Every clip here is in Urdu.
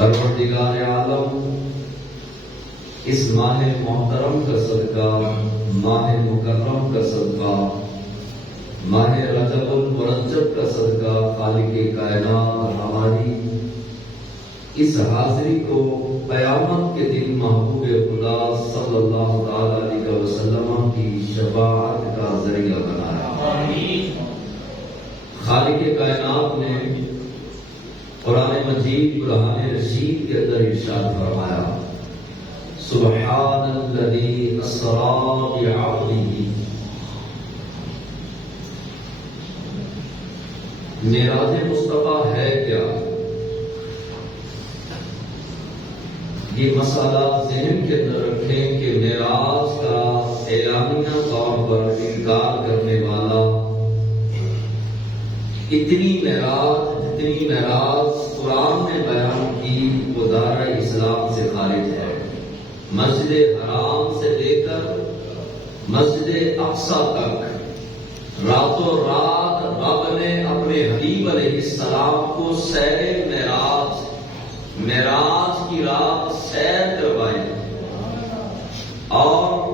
پروردگار عالم اس ماہ محترم کا صدقہ، ماہ مکرم کا صدقہ، ماہ رجب المرجب کا صدقہ، خالق کائنات ہماری اس حاضری کو قیامت کے دن محبوب خدا صلی اللہ تعالی علیہ وسلم کی شفاعت کا ذریعہ بنایا۔ خالق کائنات نے قرآن مجید برہان رشید کے اندر ارشاد فرمایا، سبحان الذی اسری بعبدہ۔ معراج مصطفیٰ ہے کیا؟ یہ مسئلہ ذہن کے اندر رکھیں کہ معراج کا اعلانیہ طور پر انکار کرنے والا اتنی معراج جتنی معراج قرآن نے بیان کی وہ دائرہ اسلام سے خارج ہے۔ مسجد حرام سے لے کر مسجد اقصی تک راتوں رات رب نے اپنے حبیب علیہ السلام کو سیر معراج کی رات سیر کروائی، اور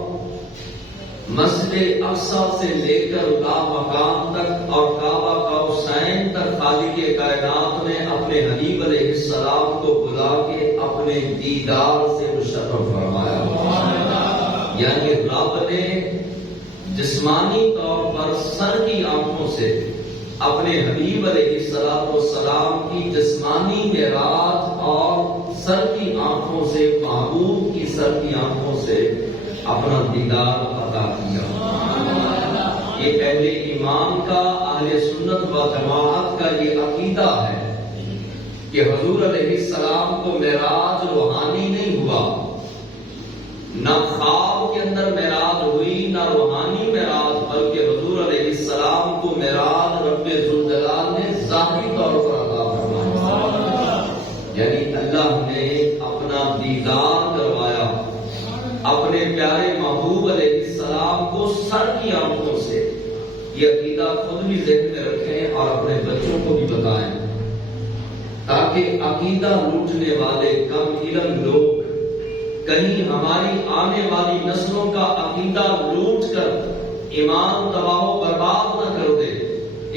مسجد اقصی سے لے کر مقام تک اور کعبہ کا حسین تک خالق کائنات نے اپنے حبیب علیہ السلام کو بلا کے اپنے دیدار سے مشرف فرمایا۔ یعنی رب نے جسمانی طور پر سر کی آنکھوں سے اپنے حبیب علیہ السلام کی جسمانی معراج اور سر کی آنکھوں سے محبوب کی سر کی آنکھوں سے اپنا دیدار عطا کیا۔ یہ اہل ایمان کا، اہل سنت و جماعت کا یہ عقیدہ ہے کہ حضور علیہ السلام کو معراج روحانی نہیں ہوا، نہ خواب کے اندر معراج ہوئی نہ روحانی معراج، بلکہ حضور علیہ السلام کو معراج رب ذوالجلال نے ظاہری طور پر عطا فرمایا۔ یعنی اللہ نے اپنا دیدار کروایا اپنے پیارے محبوب علیہ السلام کو سر کی آنکھوں سے۔ یہ عقیدہ خود بھی ذہن میں رکھیں اور اپنے بچوں کو بھی بتائیں، تاکہ عقیدہ لوٹنے والے کم علم لوگ کہیں ہماری آنے والی نسلوں کا عقیدہ لوٹ کر ایمان تباہ و برباد نہ کر دے۔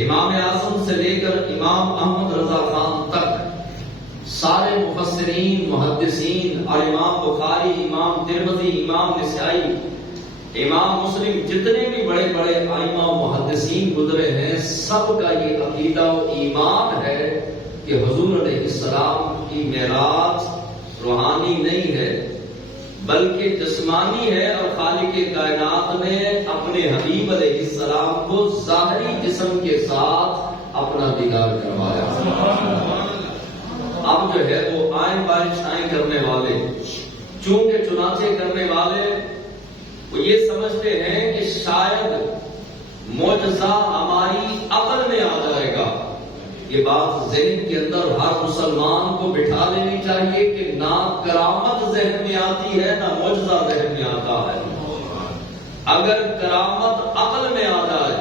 امام اعظم سے لے کر امام احمد رضا خان تک سارے مفسرین، محدثین اور امام بخاری، امام ترمذی، امام نسائی، امام مسلم، جتنے بھی بڑے بڑے ائمہ و محدثین گزرے ہیں، سب کا یہ عقیدہ و ایمان ہے کہ حضور علیہ السلام کی معراج روحانی نہیں ہے بلکہ جسمانی ہے، اور خالق کائنات نے اپنے حبیب علیہ السلام کو ظاہری جسم کے ساتھ اپنا دیدار کروایا۔ اب جو ہے وہ آئیں بائیں چھائیں کرنے والے، چونکہ چنانچہ کرنے والے، وہ یہ سمجھتے ہیں کہ شاید معجزہ ہماری عقل میں آ جائے گا۔ یہ بات ذہن کے اندر ہر مسلمان کو بٹھا لینی چاہیے کہ نہ کرامت ذہن میں آتی ہے نہ معجزہ ذہن میں آتا ہے۔ اگر کرامت عقل میں آ جائے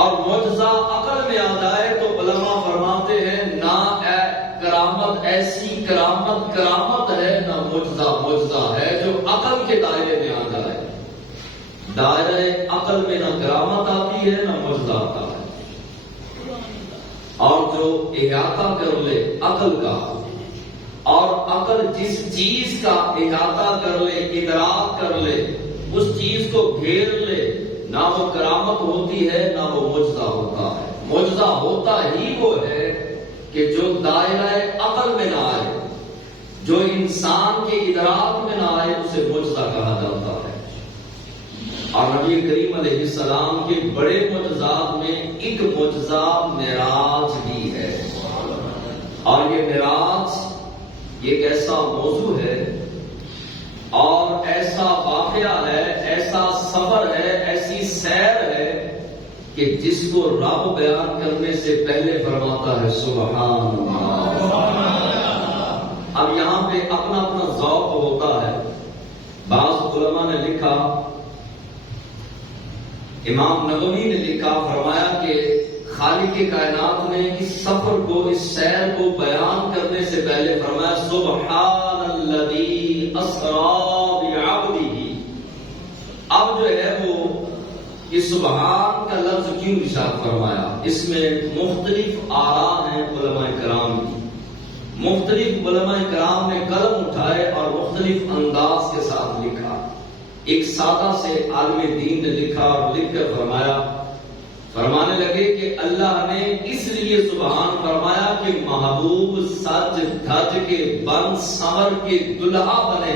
اور معجزہ عقل میں آ جائے تو علماء فرماتے ہیں نہ کرامت ایسی کرامت ہے، نہ معجزہ ہے جو عقل کے دائرے میں آ جائے۔ دائرے عقل میں نہ کرامت آتی ہے نہ معجزہ آتا ہے، اور جو احاطہ کر لے عقل کا، اور عقل جس چیز کا احاطہ کر لے، ادراک کر لے، اس چیز کو گھیر لے، نہ وہ کرامت ہوتی ہے نہ وہ معجزہ ہوتا ہے۔ معجزہ ہوتا ہی وہ ہے کہ جو دائرہ عقل میں نہ آئے، جو انسان کے ادراک میں نہ آئے، اسے معجزہ کہا جاتا ہے۔ اور نبی کریم علیہ السلام کے بڑے معجزات میں ایک معجزہ معراج بھی ہے، اور یہ معراج ایک ایسا موضوع ہے اور ایسا واقعہ ہے، ایسا سفر ہے، ایسی سیر ہے کہ جس کو رب بیان کرنے سے پہلے فرماتا ہے سبحان اللہ۔ اب یہاں پہ اپنا اپنا ذوق ہوتا ہے۔ بعض علماء نے لکھا، امام نووی نے لکھا، فرمایا کہ خالق کائنات نے اس سفر کو، اس سیر کو بیان کرنے سے پہلے پہلے فرمایا سبحان الذی اسری بعبدہ. اب جو ہے وہ یہ سبحان کا لفظ کیوں ارشاد فرمایا؟ اس میں مختلف آراء ہیں علماء کرام کی. مختلف علماء کرام نے قلم اٹھائے اور مختلف انداز کے ساتھ لکھا. ایک سادہ سے عالم دین نے لکھا اور لکھ کر فرمانے لگے کہ اللہ نے اس لیے سبحان فرمایا کہ محبوب سج دھج کے بن سنور کے دلہا بنے.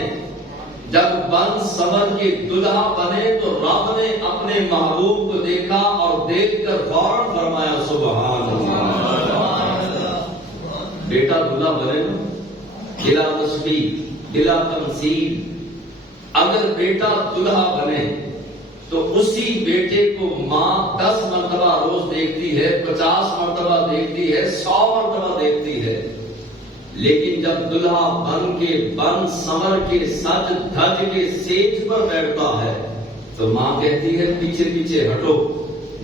جب بن سنور کے دلہا بنے تو رب نے اپنے محبوب کو دیکھا اور دیکھ کر فوراً فرمایا سبحان اللہ. بیٹا دلہا بنے نا بلا تشبیہ بلا تمثیل. اگر بیٹا دلہا بنے تو اسی بیٹے کو ماں 10 مرتبہ روز دیکھتی ہے، 50 مرتبہ دیکھتی ہے، 100 مرتبہ دیکھتی ہے. لیکن جب دلہا بن کے بن سنور کے سج دھج کے سیج پر بیٹھتا ہے تو ماں کہتی ہے پیچھے پیچھے ہٹو،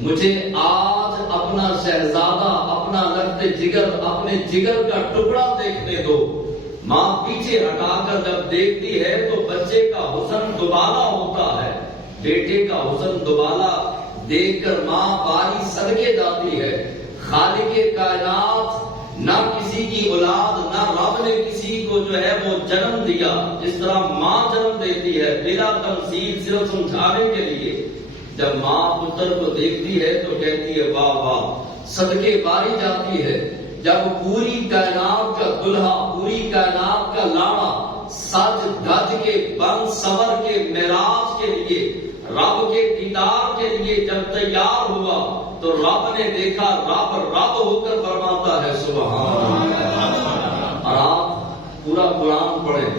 مجھے آج اپنا شہزادہ، اپنا لخت جگر، اپنے جگر کا ٹکڑا دیکھنے دو. ماں پیچھے ہٹا کر جب دیکھتی ہے تو بچے کا حسن دوبالا ہوتا ہے. بیٹے کا حسن دوبالا دیکھ کر ماں باری صدقے جاتی ہے. خالق کائنات نہ کسی کی اولاد، نہ رب نے کسی کو جو ہے وہ جنم دیا. جس طرح ماں جنم دیتی ہے بلا تمثیل، صرف سمجھانے کے لیے. جب ماں پتر کو دیکھتی ہے تو کہتی ہے واہ واہ، صدقے باری جاتی ہے. جب پوری کائنات کا دلہا، پوری کائنات کا لاڑا سج دھج کے بن سنور کے معراج کے لیے، رب کے دیدار کے لیے جب تیار ہوا تو رب نے دیکھا، رب ہو کر فرماتا ہے سبحان اللہ. اور آپ پورا قرآن پڑھیں،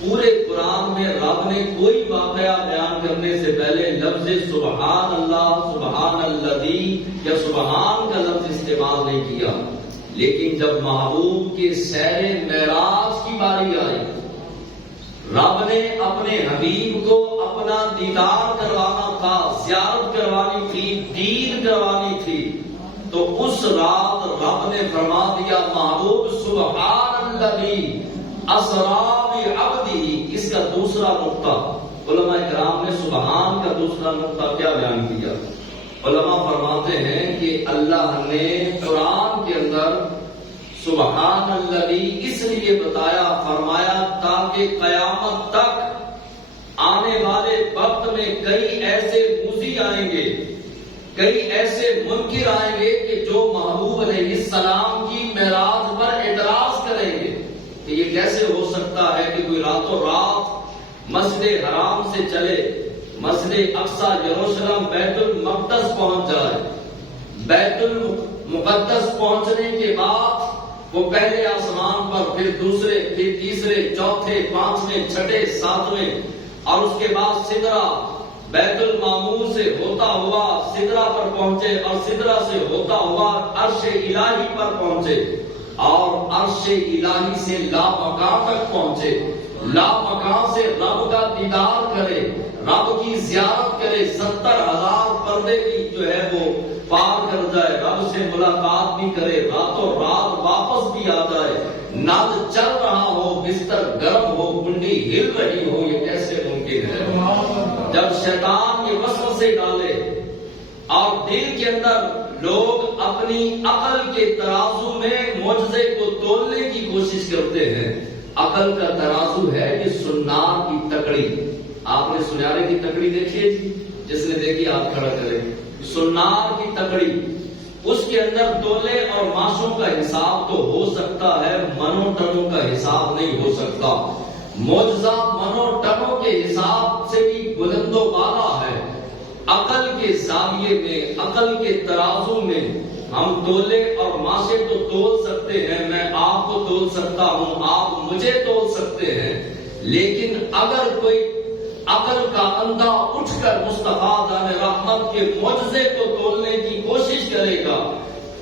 پورے قرآن میں رب نے کوئی واقعہ بیان کرنے سے پہلے لفظ سبحان اللہ، سبحان الذی یا سبحان کا لفظ استعمال نہیں کیا. لیکن جب محبوب کے سیر معراج کی باری آئی، رب نے اپنے حبیب کو اپنا دیدار کروانا تھا، زیارت کروانی تھی، دید کروانی تھی، تو اس رات رب نے فرما دیا محبوب سبحان الذی اسری بعبدہ. اس کا دوسرا نقطہ علماء کرام نے سبحان کا دوسرا نقطہ کیا بیان کیا؟ علماء فرماتے ہیں کہ اللہ نے قرآن کے اندر سبحان الذی اس لیے بتایا، فرمایا تاکہ قیامت تک آنے والے وقت میں کئی ایسے موذی آئیں گے، کئی ایسے منکر آئیں گے کہ جو محبوب علیہ السلام کی معراج پر اعتراض کریں گے کہ یہ کیسے ہو سکتا ہے کہ کوئی راتوں رات مسجد حرام سے چلے، مسجد اقصی یروشلم بیت المقدس پہنچ جائے. بیت المقدس پہنچنے کے بعد وہ پہلے آسمان پر، پھر دوسرے، پھر تیسرے، چوتھے، پانچویں، چھٹے، ساتویں، اور اس کے بعد سدرہ، بیت المعمور سے ہوتا ہوا سدرہ پر پہنچے، اور سدرہ سے ہوتا ہوا عرش الہی پر پہنچے، اور عرش الہی سے لامکان تک پہنچے. لامکان سے رب کا دیدار کرے، رب کی زیارت کرے، 70,000 پردے کی جو ہے وہ پار کر جائے، رب سے ملاقات بھی کرے، راتوں رات واپس بھی آ جائے. ناد چل رہا ہو، بستر گرم ہو، کنڈی ہل رہی ہو، یہ کیسے ممکن ہے؟ جب شیطان یہ وسوسے ڈالے اور دل کے اندر لوگ اپنی عقل کے ترازو میں معجزے کو تولنے کی کوشش کرتے ہیں. عقل کا ترازو ہے یہ سنار کی تکڑی. آپ نے سنارے کی تکڑی دیکھی ہے جی؟ جس نے دیکھی ہاتھ کھڑا کرے. سنار کی تکڑی، اس کے اندر تولے اور ماشوں کا حساب تو ہو سکتا ہے، منو ٹنوں کا حساب نہیں ہو سکتا. معجزہ منو ٹنوں کے حساب سے بھی بلند و بالا ہے. عقل کے زاویے میں، عقل کے ترازو میں ہم تولے اور ماشے تو تول سکتے ہیں. میں آپ کو تول سکتا ہوں، آپ مجھے تول سکتے ہیں. لیکن اگر کوئی عقل کا اندھا اٹھ کر مصطفیٰ جان رحمت کے معجزے کو تولنے کی کوشش کرے گا،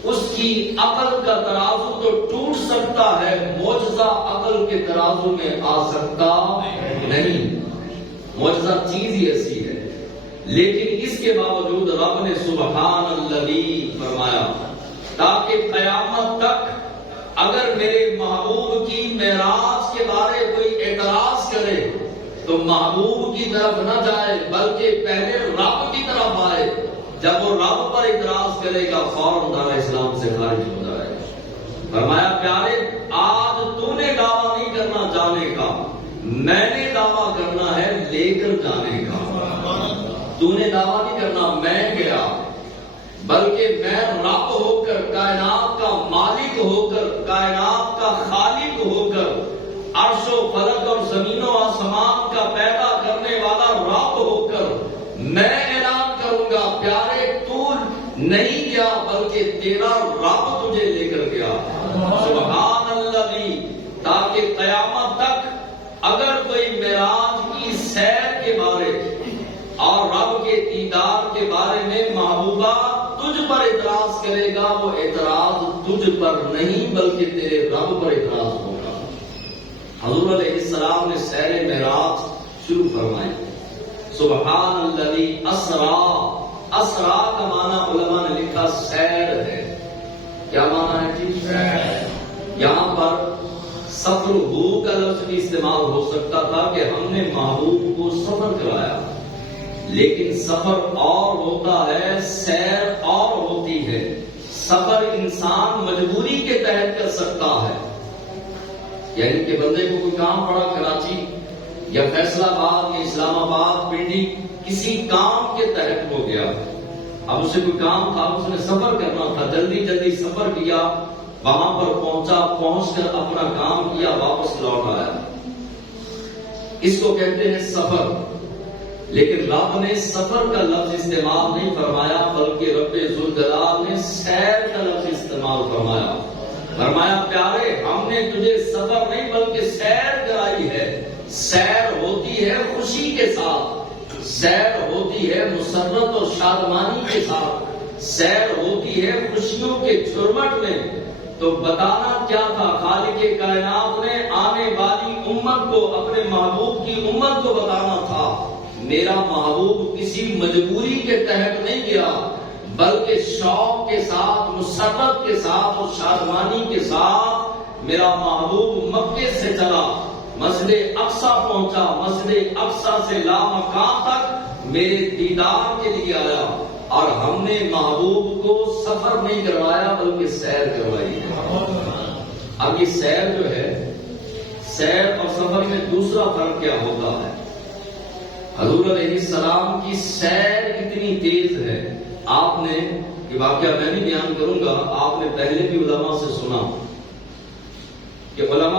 اس کی عقل کا ترازو تو ٹوٹ سکتا ہے، معجزہ عقل کے ترازو میں آ سکتا نہیں. معجزہ چیز ہی ایسی ہے. لیکن اس کے باوجود رب نے سبحان الذی فرمایا تاکہ قیامت تک اگر میرے محبوب کی معراج کے بارے کوئی اعتراض کرے تو محبوب کی طرف نہ جائے بلکہ پہلے رب کی طرف آئے. جب وہ رب پر اعتراض کرے گا فوراً دار اسلام سے خارج ہو جائے گا. فرمایا پیارے آج تو نے دعویٰ نہیں کرنا جانے کا، میں نے دعویٰ کرنا ہے لے کر جانے کا. تو نے دعویٰ نہیں کرنا میں گیا، بلکہ میں رب ہو کر، کائنات کا مالک ہو کر، کائنات کا خالق ہو کر، عرش و فلک اور زمین و آسمان کا پیدا کرنے والا رب ہو کر میں اعلان کروں گا پیارے تو نہیں گیا بلکہ تیرا رب تجھے لے کر گیا. سبحان اللہ، تاکہ قیامت تک اگر کوئی معراج کی سیر کے بارے اور رب کے دیدار کے بارے میں محبوبہ تجھ پر اعتراض کرے گا، وہ اعتراض تجھ پر نہیں بلکہ تیرے رب پر اعتراض ہوگا. حضور علیہ السلام نے سیر معراج شروع فرمائی. سبحان الذی اسرا، اسرا کا معنی علماء نے لکھا سیر ہے. کیا معنی ہے جی؟ سیر. یہاں پر سفر ہو کا لفظ بھی استعمال ہو سکتا تھا کہ ہم نے محبوب کو سفر کرایا، لیکن سفر اور ہوتا ہے، سیر اور ہوتی ہے. سفر انسان مجبوری کے تحت کر سکتا ہے، یعنی کہ بندے کو کوئی کام پڑا کراچی یا فیصلہ آباد یا اسلام آباد پنڈی کسی کام کے تحت ہو گیا. اب اسے کوئی کام تھا، اس نے سفر کرنا تھا، جلدی جلدی سفر کیا، وہاں پر پہنچا، پہنچ کر اپنا کام کیا، واپس لوٹ آیا. اس کو کہتے ہیں سفر. لیکن رب نے سفر کا لفظ استعمال نہیں فرمایا بلکہ رب ذوالجلال نے سیر کا لفظ استعمال فرمایا. فرمایا پیارے ہم نے تجھے سفر نہیں بلکہ سیر کرائی ہے. سیر ہوتی ہے خوشی کے ساتھ، سیر ہوتی ہے مسرت اور شادمانی کے ساتھ، سیر ہوتی ہے خوشیوں کے جھرمٹ میں. تو بتانا کیا تھا خالق کائنات نے؟ آنے والی امت کو، اپنے محبوب کی امت کو بتانا تھا میرا محبوب کسی مجبوری کے تحت نہیں گیا بلکہ شوق کے ساتھ، مسرت کے ساتھ اور شادمانی کے ساتھ میرا محبوب مکے سے چلا، مسجد اقصی پہنچا، مسجد اقصی سے لامکان تک میرے دیدار کے لیے آیا. اور ہم نے محبوب کو سفر نہیں کروایا بلکہ سیر کروائی ہے. اب یہ سیر جو ہے، سیر اور سفر میں دوسرا فرق کیا ہوتا ہے؟ حضور علیہ السلام کی سیر کتنی تیز ہے. آپ نے یہ واقعہ میں نہیں بیان کروں گا، آپ نے پہلے بھی علماء سے سنا کہ علماء